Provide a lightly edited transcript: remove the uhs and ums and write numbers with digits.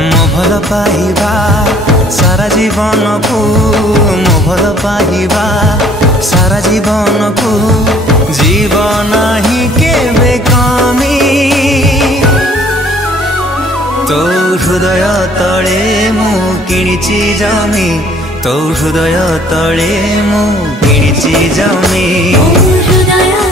मो भल पाइबा सारा जीवन को मो भल पाइबा सारा जीवन को जीवन ही केबे कमी तो हृदय तले मु किणिची जमी तो हृदय तले मु किणिची जमी हृदय